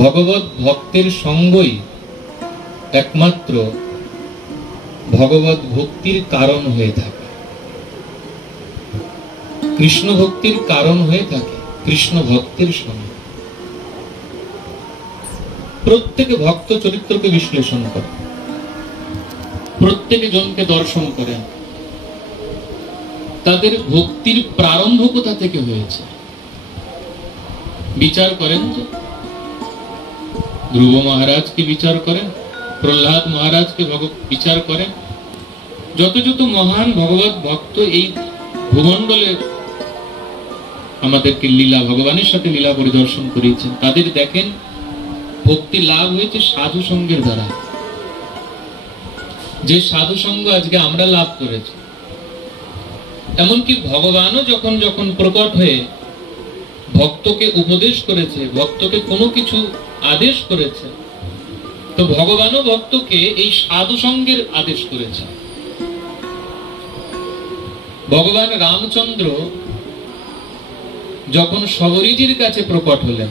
ভগবত ভক্তের সঙ্গই একমাত্র ভগবত ভক্তির কারণ হয়ে থাকে, কৃষ্ণ ভক্তির কারণ হয়ে থাকে কৃষ্ণ ভক্তের সঙ্গ। প্রত্যেকে ভক্ত চরিত্রকে বিশ্লেষণ করে, প্রত্যেকে জনকে দর্শন করেন, তাদের ভক্তির প্রারম্ভ কোথা থেকে হয়েছে বিচার করেন। যে ধ্রুব মহারাজকে বিচার করেন, প্রহ্লাদ মহারাজকে বিচার করেন, যত যত মহান ভগবত ভক্ত এই ভূমণ্ডলে আমাদেরকে লীলা ভগবানের সাথে লীলা পরিদর্শন করিয়েছেন, তাদের দেখেন ভক্তি লাভ হয়েছে সাধু সঙ্গের দ্বারা। যে সাধু সঙ্গ আজকে আমরা লাভ করেছি, এমনকি ভগবানও যখন যখন প্রকট হয়ে ভক্তকে উপদেশ করেছে, ভক্তকে কোনো কিছু আদেশ করেছে, তো ভগবানও ভক্তকে এই সাধু সঙ্গের আদেশ করেছে। ভগবান রামচন্দ্র যখন শবরীজির কাছে প্রকট হলেন,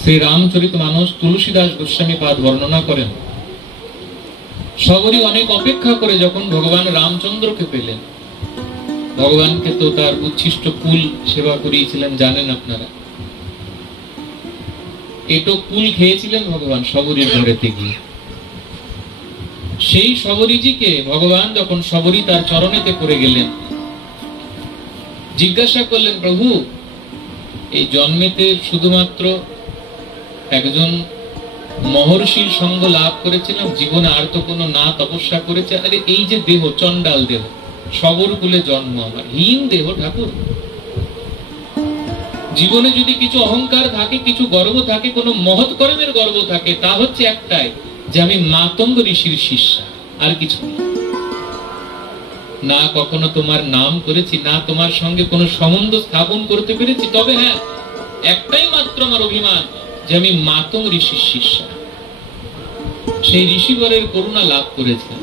শ্রী রামচরিতমানস তুলসীদাস গোস্বামী পাদ বর্ণনা করেন, শবরী অনেক অপেক্ষা করে যখন ভগবান রামচন্দ্রকে পেলেন, ভগবানকে তো তার উচ্ছিষ্ট কুল সেবা করিয়েছিলেন জানেন আপনারা, এটো কুল খেয়েছিলেন ভগবান শবরীর ঘরেতে গিয়ে। সেই শবরীজিকে ভগবান যখন শবরী তার চরণেতে পড়ে গেলেন, জিজ্ঞাসা করলেন, প্রভু এই জন্মেতে শুধুমাত্র একজন মহর্ষির সঙ্গ লাভ করেছিলাম, জীবনে আর তো কোনো না তপস্যা করেছে, আরে এই যে দেহ চণ্ডাল দেহ, শবর কুলে জন্ম, আমার হীন দেহ ঠাকুর, জীবনে যদি কিছু অহংকার থাকে, কিছু গর্ব থাকে, কোনো মহৎ কর্মের গর্ব থাকে, তা হচ্ছে একটাই যে আমি মাতঙ্গ ঋষির শিষ্যা, আর কিছু না। কখনো তোমার নাম করেছি না, তোমার সঙ্গে কোনো সম্বন্ধ স্থাপন করতে পেরেছি, তবে হ্যাঁ একটাই মাত্র আমার অভিমান যে আমি মাতঙ্গ ঋষির শিষ্যা। সেই ঋষিবরের করুণা লাভ করেছেন।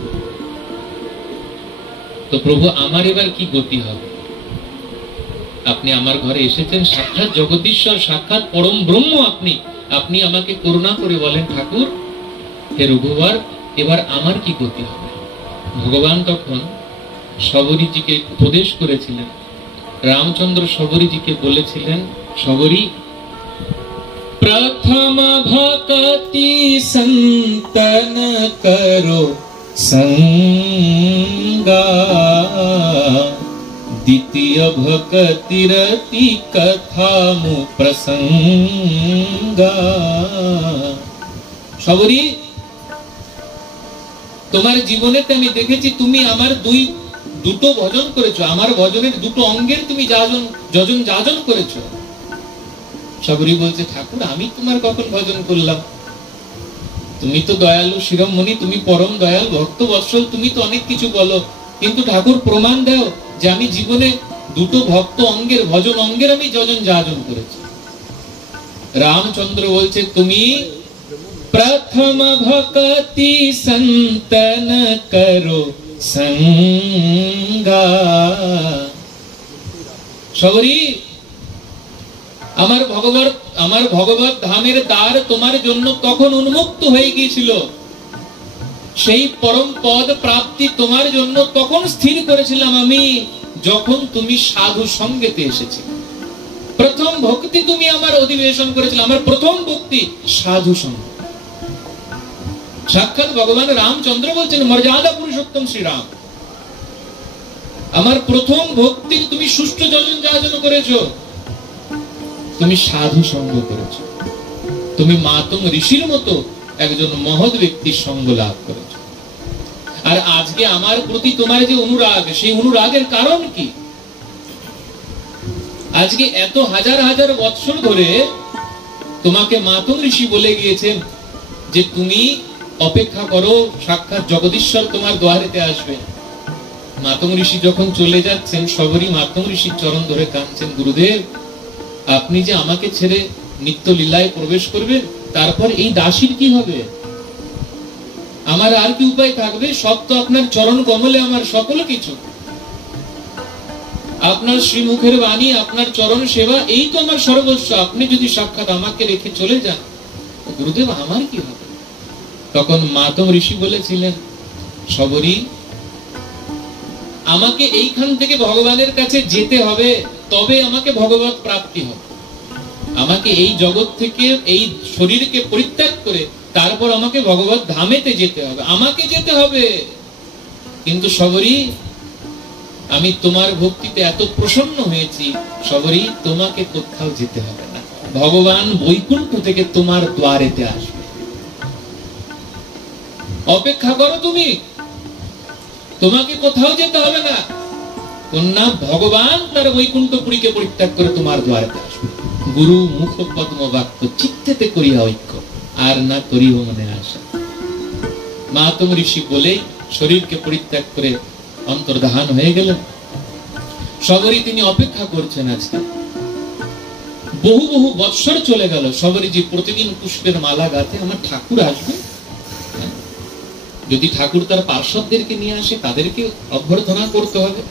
তো প্রভু আমার এবার কি গতি হবে? আপনি আমার ঘরে এসেছেন, সাক্ষাৎ জগদীশ্বর, সাক্ষাৎ পরম ব্রহ্ম আপনি, আপনি আমাকে করুণা করে বলেন, ঠাকুর হে রঘুবর এবার আমার কি গতি হবে? ভগবান তখন শবরীজিকে উপদেশ করেছিলেন। রামচন্দ্র শবরীজিকে বলেছিলেন, শবরী প্রথম ভক্তি সন্তন করো সঙ্গা, দ্বিতীয় ভক্তিরতি কথামু প্রসঙ্গা। শবরী তোমার জীবনেতে আমি দেখেছি তুমি আমার দুটো ভজন করেছো, আমার ভজনের দুটো অঙ্গের তুমি যজন যাজন করেছো। শবরী বলছে, ঠাকুর আমি তোমার কখন ভজন করলাম? তুমি তো দয়ালু শিরোমণি, তুমি পরম দয়াল ভক্ত বৎসল, তুমি তো অনেক কিছু বলো, কিন্তু ঠাকুর প্রমাণ দাও যে আমি জীবনে দুটো ভক্ত অঙ্গের ভজন অঙ্গের আমি যজন যাজন করেছি। রামচন্দ্র বলছে, তুমি প্রথম ভক্তি সন্তন করো সঙ্গা। শবরী আমার ভগবত ধামের দ্বার তোমার জন্য তখন উন্মুক্ত হয়ে গিয়েছিল, সেই পরম পদ প্রাপ্তি তোমার জন্য তখন স্থির করেছিলাম আমি, যখন তুমি সাধু সঙ্গেতে এসেছিলে। প্রথম ভক্তি তুমি আমার অধিবেশন করেছিলে, আমার প্রথম ভক্তি সাধু সঙ্গ। সাক্ষাৎ ভগবান রামচন্দ্র বলছেন, মর্যাদা পুরুষোত্তম শ্রীরাম, আমার প্রথম ভক্তি তুমি সুষ্ঠু যজন যাজন করেছো, তুমি সাধু সঙ্গ করেছো, তুমি মাতঙ্গ ঋষির মতো একজন মহৎ ব্যক্তির সঙ্গ লাভ করেছো। আর আজকে আমার প্রতি তোমার যে অনুরাগ, সেই অনুরাগের কারণ কি? আজকে এত হাজার হাজার বৎসর ধরে তোমাকে মাতঙ্গ ঋষি বলে গিয়েছেন যে তুমি অপেক্ষা করো, সাক্ষাৎ জগদীশ্বর তোমার দ্বারেতে আসবে। মাতঙ্গ ঋষি যখন চলে যাচ্ছেন, শবরী মাতঙ্গ ঋষির চরণ ধরে কাঁদছেন, গুরুদেব আপনি যে আমাকে ছেড়ে নিত্য লীলায় প্রবেশ করবেন, তারপর এই দাসীর কি হবে? আমার আর কি উপায় থাকবে? সব তো আপনার চরণ কমলে আমার সকল কিছু, আপনার শ্রীমুখের বাণী, আপনার চরণ সেবা, এই তো আমার সর্বস্ব। আপনি যদি সাক্ষাৎ আমাকে রেখে চলে যান, গুরুদেব আমার কি হবে? তখন মাতঙ্গ ঋষি বলেছিলেন, শবরী, আমাকে এইখান থেকে ভগবানের কাছে যেতে হবে, তবে আমাকে ভগবত প্রাপ্তি হবে। আমাকে এই জগৎ থেকে, এই শরীরকে পরিত্যাগ করে তারপর আমাকে ভগবত ধামেতে যেতে হবে, আমাকে যেতে হবে। কিন্তু শবরী, আমি তোমার ভক্তিতে এত প্রসন্ন হয়েছি, শবরী, তোমাকে কোথাও যেতে হবে না, ভগবান বৈকুণ্ঠ থেকে তোমার দ্বারেতে আসবে, অপেক্ষা করো তুমি, তোমাকে কোথাও যেতে হবে না। কন্যা, ভগবান তার বৈকুণ্ঠপুরীকে পরিত্যাগ করে তোমার দ্বারেতে আসবে। গুরু মুখ পদ্ম বাক্য চিত্তেতে করিয়া ঐক্য, আর না করিও মনে আশা। মাতঙ্গ ঋষি বলে শরীরকে পরিত্যাগ করে অন্তর্ধান হয়ে গেলেন। শবরী তিনি অপেক্ষা করছেন। আজকে বহু বহু বৎসর চলে গেল। শবরীজি প্রতিদিন পুষ্পের মালা গাঁথে, আমার ঠাকুর আসবে, যদি ঠাকুর তার পার্শ্বদেরকে নিয়ে আসে তাদেরকে অভ্যর্থনা করতে হবে,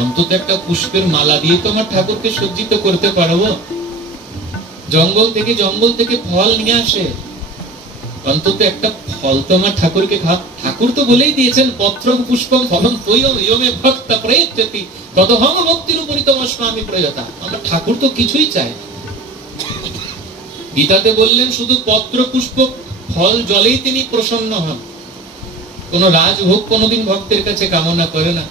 অন্তত একটা পুষ্পের মালা দিয়ে তো আমার ঠাকুরকে সজ্জিত করতে পারবো। জঙ্গল থেকে ফল নিয়ে আসে, অন্তত একটা ফল তো আমার ঠাকুরকে খা। ঠাকুর তো বলেই দিয়েছেন, পত্রং পুষ্পং ফলং তৈয়ং ইয়মে ভক্ত প্রয়চ্ছতি তদহং ভক্তির উপরিতম স্বামী প্রয়তা। আমার ঠাকুর তো কিছুই চায় না। গীতাতে বললেন শুধু পত্র পুষ্প ফল জলেই তিনি প্রসন্ন হন, কোন রাজভোগ কোনদিন ভক্তের কাছে কামনা করে না।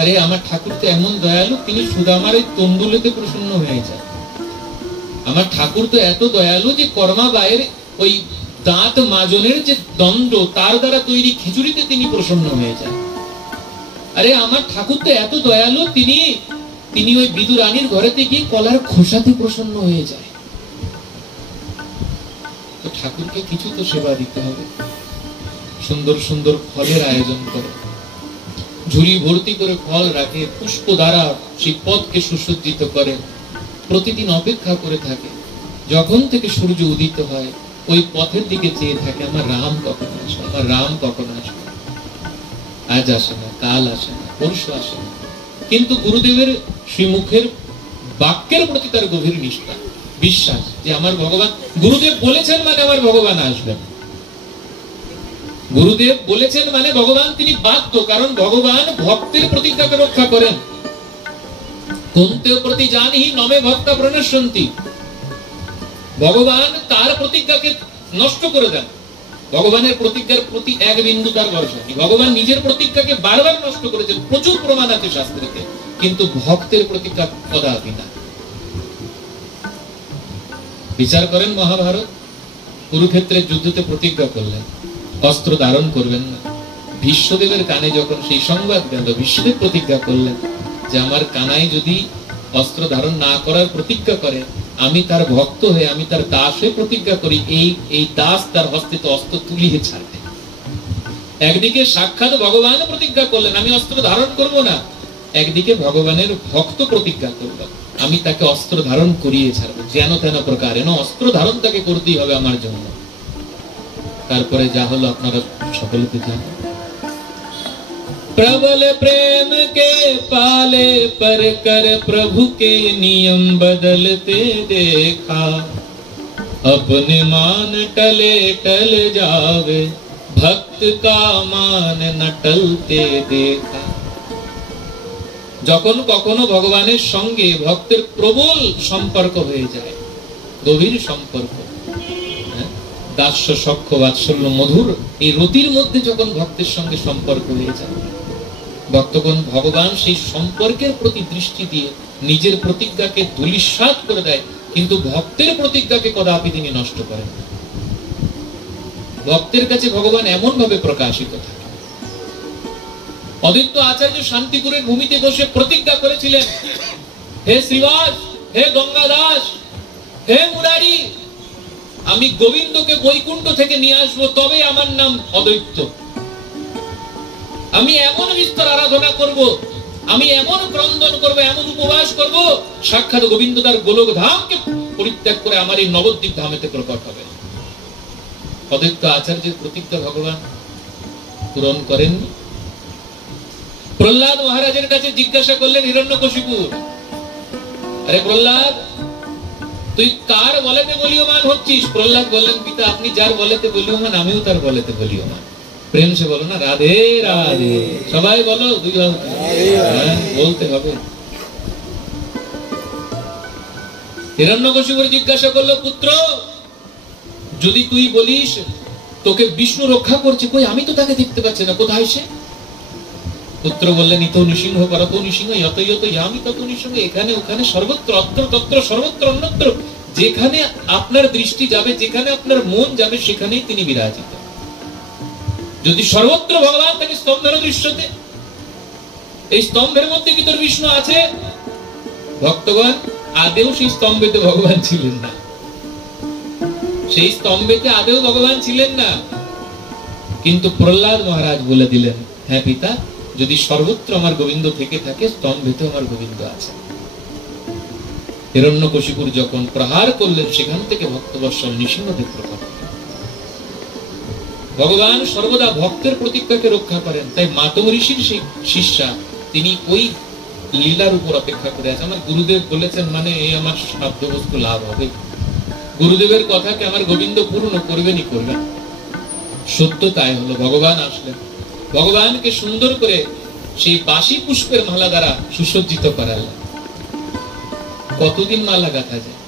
আরে আমার ঠাকুর তো এমন দয়ালু, তিনি সুদামার ওই তন্ডুলেতে প্রসন্ন হয়ে যায়। আমার ঠাকুর তো এত দয়ালু যে কর্মাবায়ের ওই দাঁত মাজনের যে দণ্ড, তার দ্বারা তৈরি খিচুড়িতে তিনি প্রসন্ন হয়ে যায়। আরে আমার ঠাকুর তো এত দয়ালু, তিনি ওই বিদুরানীর ঘরেতে গিয়ে কলার খোসাতে প্রসন্ন হয়ে যায়। তো ঠাকুরকে কিছু তো সেবা দিতে হবে। সুন্দর সুন্দর ফলের আয়োজন করে, ঝুড়ি ভর্তি করে ফল রাখে, পুষ্প দ্বারা সেই পথকে সুসজ্জিত করে, প্রতিদিন অপেক্ষা করে থাকে। যখন থেকে সূর্য উদিত হয় ওই পথের দিকে চেয়ে থাকে, আমার রাম কখন আসবে, আমার রাম কখন আসবে। আজ আসে না, কাল আসে না, পরশু আসে না, কিন্তু গুরুদেবের শ্রীমুখের বাক্যের প্রতি তার গভীর নিষ্ঠা, বিশ্বাস যে আমার ভগবান, গুরুদেব বলেছেন মানে আমার ভগবান আসবেন। গুরুদেব বলেছেন মানে ভগবান তিনি বাধ্য, কারণ ভগবান ভক্তের প্রতিজ্ঞাকে রক্ষা করেন। কুন্তেও প্রতি জানি নমে ভক্তা প্রণশ্যন্তি, ভগবান তার প্রতিজ্ঞাকে নষ্ট করে দেন। ভগবানের প্রতিজ্ঞার প্রতি এক বিন্দু তার ভরসা নেই। ভগবান নিজের প্রতিজ্ঞাকে বারবার নষ্ট করেছেন, প্রচুর প্রমাণ আছে শাস্ত্রীতে, কিন্তু ভক্তের প্রতিজ্ঞা কদাপি না। বিচার করেন মহাভারত, কুরুক্ষেত্রের যুদ্ধতে প্রতিজ্ঞা করলেন অস্ত্র ধারণ করবেন না। ভীষ্মদেবের কানে যখন সেই সংবাদ গেল, ভীষ্মদেব প্রতিজ্ঞা করলেন যে আমার কানাই যদি অস্ত্র ধারণ না করার প্রতিজ্ঞা করে, আমি তার ভক্ত হয়ে, আমি তার দাস হয়ে প্রতিজ্ঞা করি, এই দাস তার হস্তে অস্ত্র তুলিয়ে ছাড়বে। একদিকে সাক্ষাৎ ভগবান প্রতিজ্ঞা করলেন আমি অস্ত্র ধারণ করব না, একদিকে ভগবানের ভক্ত প্রতিজ্ঞা করল আমি তাকে অস্ত্র ধারণ করিয়ে ছাড়বো, যেন তেন প্রকারে অস্ত্র ধারণ তাকে করতেই হবে আমার জন্য। তারপরে যা হলো আপনারা সকলকে জানেন। प्रबल प्रेम के पाले पर कर प्रभु के नियम बदलते देखा, अपने मान टले टल जावे भक्त का मान न टलते देखा। যখন কখনো ভগবানের সঙ্গে ভক্তের প্রবল সম্পর্ক হয়ে যায়, গভীর সম্পর্ক, দাস্য সখ্য বাৎসল্য মধুর এই রতির মধ্যে যখন ভক্তের সঙ্গে সম্পর্ক হয়ে যায়, ভক্তগণ ভগবান সেই সম্পর্কের প্রতি দৃষ্টি দিয়ে নিজের প্রতিজ্ঞাকে ধূলিসাৎ করে দেয়, কিন্তু ভক্তের প্রতিজ্ঞাকে কদাপি তিনি নষ্ট করেন না। ভক্তের কাছে ভগবান এমন ভাবে প্রকাশিত থাকে। অদ্বৈত আচার্য শান্তিপুরের ভূমিতে বসে প্রতিজ্ঞা করেছিলেন, হে শ্রীবাস, হে গঙ্গাদাস, হে মুরারি, আমি গোবিন্দকে বৈকুণ্ঠ থেকে নিয়ে আসবো, তবে আমার নাম অদ্বৈত। আমি এমন বিস্তর আরাধনা করব, আমি এমন ক্রন্দন করব, এমন উপবাস করব, সাক্ষাৎ গোবিন্দ তার গোলক ধামকে পরিত্যাগ করে আমার এই নবদ্বীপ ধামেতে প্রকট হবে। অদ্বৈত আচার্যের প্রতিজ্ঞা ভগবান পূরণ করেননি। প্রহ্লাদ মহারাজের কাছে জিজ্ঞাসা করলেন হিরণ্যকশিপু, আরে প্রহ্লাদ, তুই কার বলেতে বলীয়মান হচ্ছিস? প্রহ্লাদ বললেন, পিতা আপনি যার বলেতে বলীয়মান আমিও তার বলেতে বলীয়মান। প্রেম সে বলো না, রাধে রাধে। সবাই বলো, দুই বলতে হবে। হিরণ্যকশিপুর জিজ্ঞাসা করলো, পুত্র যদি তুই বলিস তোকে বিষ্ণু রক্ষা করছে, কই আমি তো তাকে দেখতে পাচ্ছি না, কোথায় সে? পুত্র বললেন, ইতো নৃসিংহ পরতো নৃসিংহ যত যত ইয়ামি তত নৃসিংহ। এখানে ওখানে সর্বত্র অত্র তত্র সর্বত্র অন্যত্র, যেখানে আপনার দৃষ্টি যাবে, যেখানে আপনার মন যাবে, সেখানেই তিনি বিরাজিত। যদি সর্বত্র ভগবান তাকে স্তম্ভের দৃশ্যতে, এই স্তম্ভের মধ্যে কি তোর বিষ্ণু আছে? ভক্তগণ, আদেও সেই স্তম্ভেতে ভগবান ছিলেন না, সেই স্তম্ভেতে আদেও ভগবান ছিলেন না। কিন্তু প্রহ্লাদ মহারাজ বলে দিলেন, হ্যাঁ পিতা, যদি সর্বত্র আমার গোবিন্দ থেকে থাকে, স্তম্ভেতে আমার গোবিন্দ আছে। হিরণ্যকশিপুর যখন প্রহার করলেন, সেখান থেকে ভক্তবৎসল নৃসিংহদেব প্রকট। ভগবান সর্বদা ভক্তের প্রতিজ্ঞাকে রক্ষা করেন। তাই মাতঙ্গ ঋষির সেই শিষ্যা, তিনি ওই লীলার উপর অপেক্ষা করে আছে। আমার গুরুদেব বলেছেন মানে এই আমার সাধ্যবস্তু লাভ হবে, গুরুদেবের কথাকে আমার গোবিন্দ পূর্ণ করবেনই করবেন। সত্য তাই হলো। ভগবান আসলেন, ভগবানকে সুন্দর করে সেই বাসি পুষ্পের মালা দ্বারা সুসজ্জিত করালেন। কতদিন মালা গাঁথা যায়,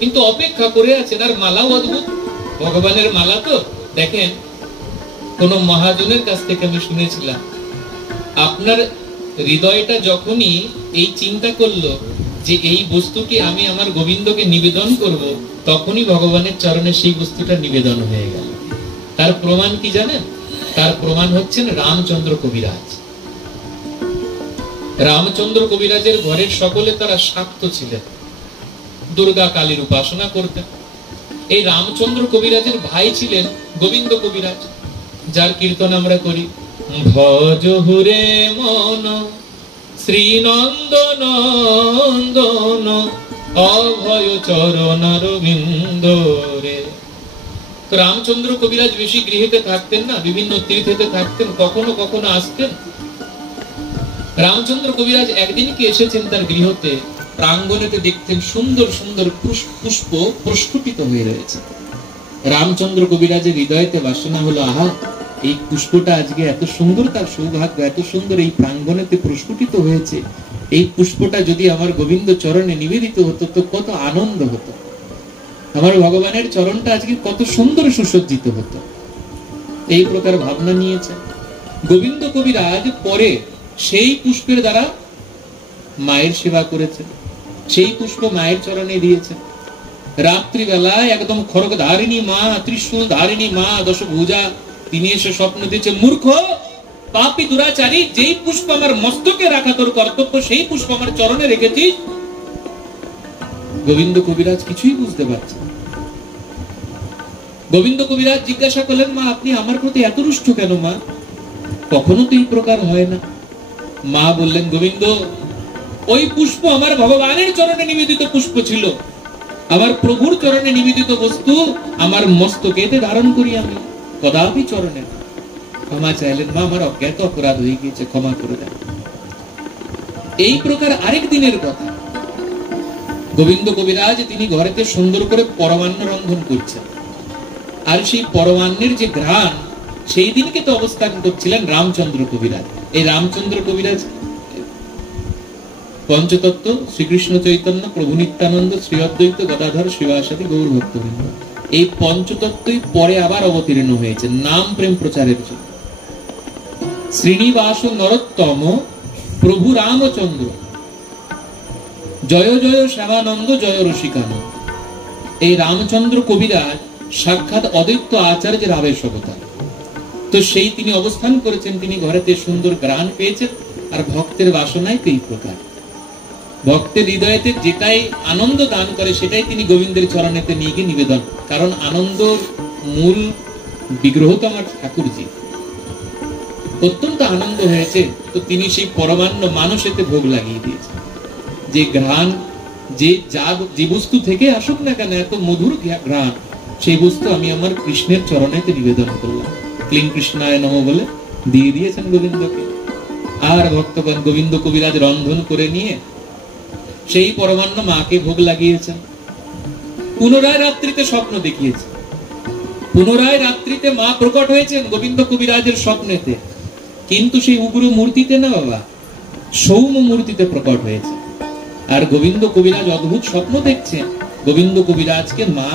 কিন্তু অপেক্ষা করে আছেন। আর মালাও অদ্ভুত, ভগবানের মালা তো দেখেন, কোন মহাজনের কাছ থেকে আমি শুনেছিলাম, আপনার হৃদয়টা যখনই এই চিন্তা করলো যে এই বস্তুকে আমি আমার গোবিন্দকে নিবেদন করব, তখনই ভগবানের চরণে সেই বস্তুটা নিবেদন হয়ে গেল। তার প্রমাণ কি জানেন? তার প্রমাণ হচ্ছেন রামচন্দ্র কবিরাজ। রামচন্দ্র কবিরাজের ঘরের সকলে তারা শাক্ত ছিলেন, দুর্গা কালীর উপাসনা করতেন। এই রামচন্দ্র কবিরাজের ভাই ছিলেন গোবিন্দ কবিরাজ, যার কীর্তন আমরা করি, ভজ হুরে মন শ্রীনন্দ নন্দন অভয় চরণ রবিন্দ রে। তো রামচন্দ্র কবিরাজ বেশি গৃহেতে থাকতেন না, বিভিন্ন তীর্থেতে থাকতেন, কখনো কখনো আসতেন। রামচন্দ্র কবিরাজ একদিন কি এসেছেন তার গৃহতে, প্রাঙ্গণেতে দেখতেন সুন্দর সুন্দর পুষ্প প্রস্ফুটিত হয়ে রয়েছে। রামচন্দ্র কবিরাজের হৃদয়তে বাসনা হলো, আহা, এই পুষ্পটা আজকে এত সুন্দর, তার সৌভাগ্য, এত সুন্দর এই প্রাঙ্গণেতে প্রস্ফুটিত হয়েছে, এই পুষ্পটা যদি আমার গোবিন্দ চরণে নিবেদিত হতো তো কত আনন্দ হতো, আমার ভগবানের চরণটা আজকে কত সুন্দর সুসজ্জিত হতো। এই প্রকার ভাবনা নিয়েছে গোবিন্দ কবিরাজ। পরে সেই পুষ্পের দ্বারা মায়ের সেবা করেছেন, সেই পুষ্প মায়ের চরণে দিয়েছেন। রাত্রিবেলায় একদম খড়গ ধারিণী মা, ত্রিশূল ধারিণী মা, দশভুজা, তিনি এসে স্বপ্ন দিয়েছে, মূর্খ পাপী দুরাচারী, যেই পুষ্প আমার মস্তকে রাখা তোর কর্তব্য, সেই পুষ্প আমার চরণে রেখেছিস। গোবিন্দ কবিরাজ কিছুই বুঝতে পারছে। গোবিন্দ কবিরাজ জিজ্ঞাসা করলেন, মা আপনি আমার প্রতি এত রুষ্ট কেন মা? কখনো তো এই প্রকার হয় না। মা বললেন, গোবিন্দ, ওই পুষ্প আমার ভগবানের চরণে নিবেদিত পুষ্প ছিল, আমার প্রভুর চরণে নিবেদিত বস্তু আমার মস্তকেতে ধারণ করি আমি, কদাপি চরণে। ক্ষমা চাইলেন, মা আমার অজ্ঞাত অপরাধ হয়ে গিয়েছে, ক্ষমা করে দেন। এই প্রকার আরেক দিনের কথা, গোবিন্দ কবিরাজ তিনি ঘরেতে সুন্দর করে পরমান্ন রন্ধন করছেন, আর সেই পরমান্নের যে ঘ্রাণ, সেই দিনকে তো অবস্থান করছিলেন রামচন্দ্র কবিরাজ। এই রামচন্দ্র কবিরাজ পঞ্চতত্ত্ব, শ্রীকৃষ্ণ চৈতন্য, প্রভু নিত্যানন্দ, শ্রী অদ্বৈত গদাধর শিবাসাদি গৌর ভক্তবৃন্দ, এই পঞ্চতত্ত্বই পরে আবার অবতীর্ণ হয়েছে নাম প্রেম প্রচারের জন্য। শ্রীনিবাস নরোত্তম প্রভু রামচন্দ্র, জয় জয় শ্যামানন্দ, জয় রসিকানন্দ। এই রামচন্দ্র কবিরাজ সাক্ষাৎ অদ্বৈত আচার্যের আবেশ অবতার। তো সেই তিনি অবস্থান করেছেন, তিনি ঘরেতে সুন্দর গ্রাণ পেয়েছেন। আর ভক্তের বাসনায় তো এই প্রকার, ভক্তের হৃদয়তে যেটাই আনন্দ দান করে সেটাই তিনি গোবিন্দের চরণেতে নিয়ে গিয়ে নিবেদন। কারণ আনন্দর মূল বিগ্রহ তো আমার ঠাকুরজি, অত্যন্ত আনন্দ হয়েছে, তো তিনি সেই পরমান্ন মানুষেতে ভোগ লাগিয়ে দিয়েছেন। যে ঘ্রাণ, যে বস্তু থেকে আসুক না কেন, এত মধুর ঘ্রাণ, সেই বস্তু আমি আমার কৃষ্ণের চরণেতে নিবেদন করলাম, ক্লিং কৃষ্ণায় নমঃ বলে দিয়ে দিয়েছেন গোবিন্দকে। আর ভক্তগণ গোবিন্দ কবিরাজ রন্ধন করে নিয়ে সেই পরমান্ন মাকে ভোগ লাগিয়েছেন। পুনরায় রাত্রিতে স্বপ্ন দেখিয়েছে, পুনরায় রাত্রিতে মা প্রকট হয়েছেন গোবিন্দ কবিরাজের স্বপ্নেতে, কিন্তু সেই উগ্র মূর্তিতে না বাবা, সৌম্য মূর্তিতে প্রকট হয়েছে। আর গোবিন্দ কবিরাজ অদ্ভুত স্বপ্ন দেখছেন, গোবিন্দ কবিরাজকে মা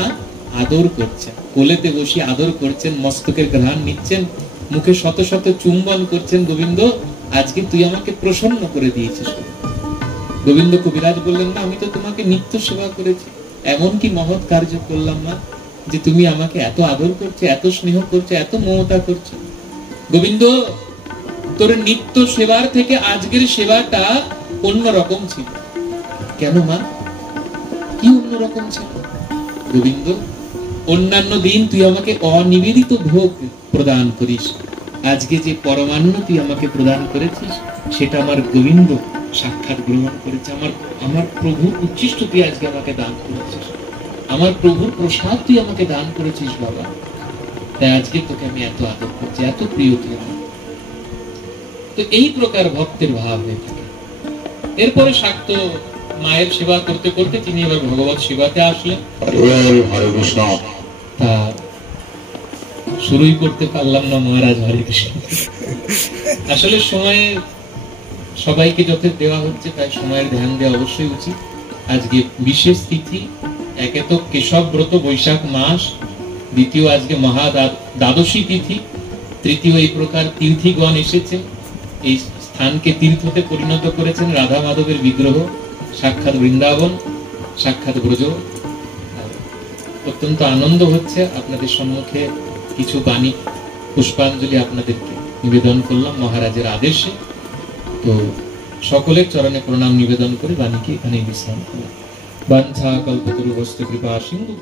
আদর করছেন, কোলেতে বসে আদর করছেন, মস্তকের ঘ্রাণ নিচ্ছেন, মুখে শত শত চুম্বন করছেন। গোবিন্দ, আজকে তুই আমাকে প্রসন্ন করে দিয়েছিস। গোবিন্দ কবিরাজ বললেন, না, আমি তো তোমাকে নিত্য সেবা করেছি, এমন কি মহৎ কার্য করলাম মা যে তুমি আমাকে এত আদর করছো, এত স্নেহ করছো, এত মমতা করছো? গোবিন্দ, তোর নিত্য সেবার থেকে আজকের সেবাটা অন্যরকম ছিল। কেন মা, কি অন্যরকম ছিল? গোবিন্দ, অন্যান্য দিন তুই আমাকে অনিবেদিত ভোগ প্রদান করিস, আজকে যে পরমান্ন তুই আমাকে প্রদান করেছিস সেটা আমার গোবিন্দ সাক্ষাৎ গ্রহণ করেছে। আমার প্রভুর উচ্ছিষ্ট তুই আজকে আমাকে দান করেছিস, আমার প্রভুর প্রসাদ তুই আমাকে দান করেছিস বাবা, তাই আজকে তোকে আমি এত আদর করছি, এত প্রিয় তুই আমার। তো এই প্রকার ভক্তের ভাব হয়ে থাকে। এরপরে শাক্ত মায়ের সেবা করতে করতে তিনি এবার ভগবত সেবাতে আসলেন। তা শুরুই করতে পারলাম না মহারাজ, হরে কৃষ্ণ। আসলে সময়ে সবাইকে যত দেওয়া হচ্ছে তাই সময়ের ধ্যান দেওয়া অবশ্যই উচিত। আজকে বিশেষ তিথি, একে তো কেশব ব্রত বৈশাখ মাস, দ্বিতীয় আজকে মহা দ্বাদশী তিথি, তৃতীয় এই প্রকার তীর্থীগণ এসেছে, এই স্থানকে তীর্থতে পরিণত করেছেন রাধা মাধবের বিগ্রহ, সাক্ষাৎ বৃন্দাবন, সাক্ষাৎ ব্রজ। অত্যন্ত আনন্দ হচ্ছে আপনাদের সম্মুখে কিছু বাণী পুষ্পাঞ্জলি আপনাদেরকে নিবেদন করলাম মহারাজের আদেশে। তো সকলের চরণে প্রণাম নিবেদন করে বাণীকে এখানে বিশ্রাম করলাম। বাঞ্ছা কল্পতরু বস্তু কৃপা সিন্ধু